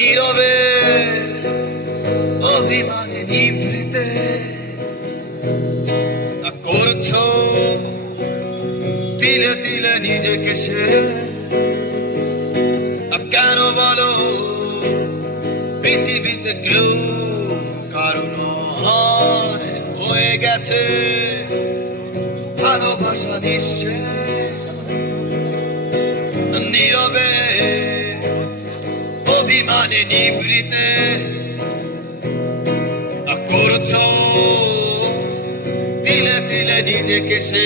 নীরবে অভিমানে নিভৃতে। করছ? তিলে তিলে নিজেকে সে। কেন বলো? পৃথিবীতে কেউ কারণ হয়ে গেছে। ভালোবাসা নিঃশেষ। নীরবে অভিমানে নিবৃতে করছ তিলে তিলে নিজেকে সে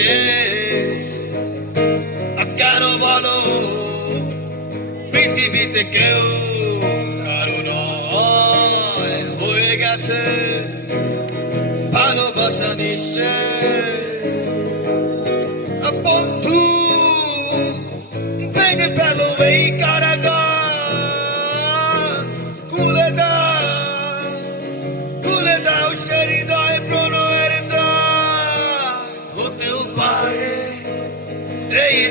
কেন বলো পৃথিবীতে কেউ হয়ে গেছে ভালোবাসা নিঃশেষ বন্ধু ভেঙে ফেলো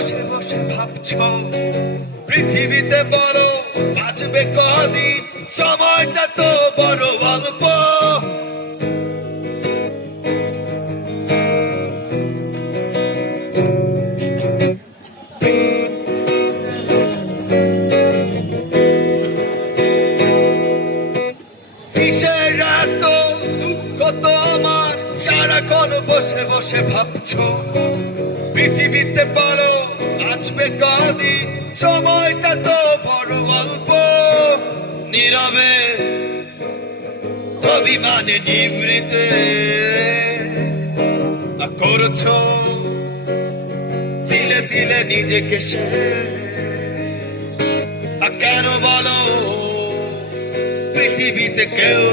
বসে বসে ভাবছ, পৃথিবীতে বড় বাঁচবে কদিন, সময়টা তো বড় অল্প। তোমার? বসে বসে ভাবছ আসবে কদিন সময়টা তো বড় অল্প। নীরবে, অভিমানে নিবৃতে করছ দিলে দিলে নিজেকে সে। কেন বলো, পৃথিবীতে কেউ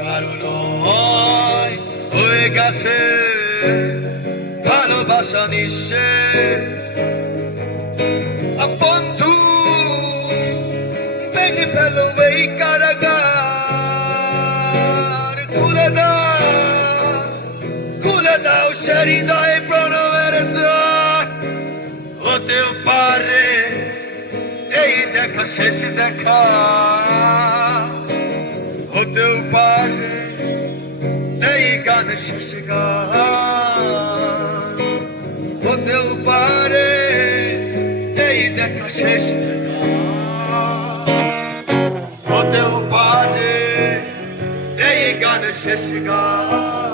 কারণ হয়ে গেছে ভালোবাসা নিঃশেষ। ফেলো এই কারাগার। খুলে দাও খুলে দাও সে হৃদয় প্রণবের দ্বার। হতেও পারে এই দেখা শেষ দেখা। হতেও পারে এই গান শেষ গান। পারে এই গান শেষ গান।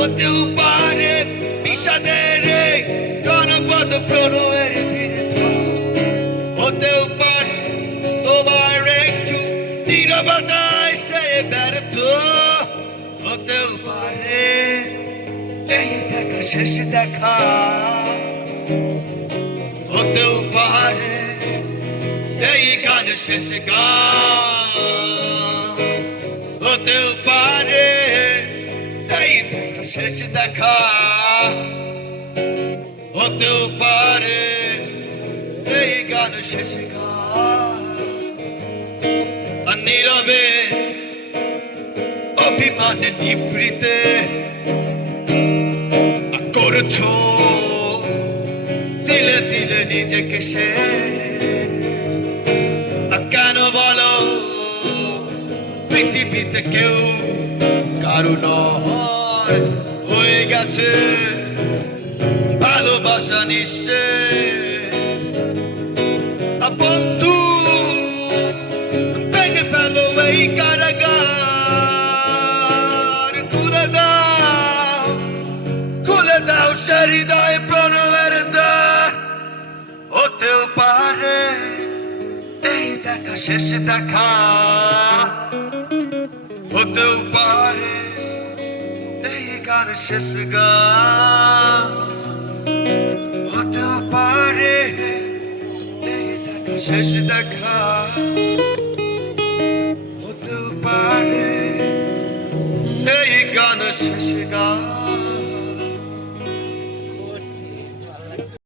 হতেও পারে বিষাদের জনপদ প্রণয়ের হতেও পারে তোমার একটু নিরবতায় সে ব্যর্থ। হতেও পারে এই দেখা শেষ দেখা। হতেও পারে এই গান শেষ গান। হতেও পারে শেষ দেখা হতেও পারে এই গান শেষ নীরবে, অভিমানে নিবৃতে করছ। দিলে দিলে নিজেকে সে। কেন বলো? পৃথিবীতে কেউ কারণ হয়ে গেছে ভালোবাসা নিঃশে বন্ধু, ভেঙে ফেলো এই কারাগার। খুলে দাও খুলে দাও সে হৃদয় প্রণবের দ্বার। হতেও পারে এই দেখা শেষ দেখা। হতেও পারে গান শেষ গান হতেও পারে শেষ দেখা।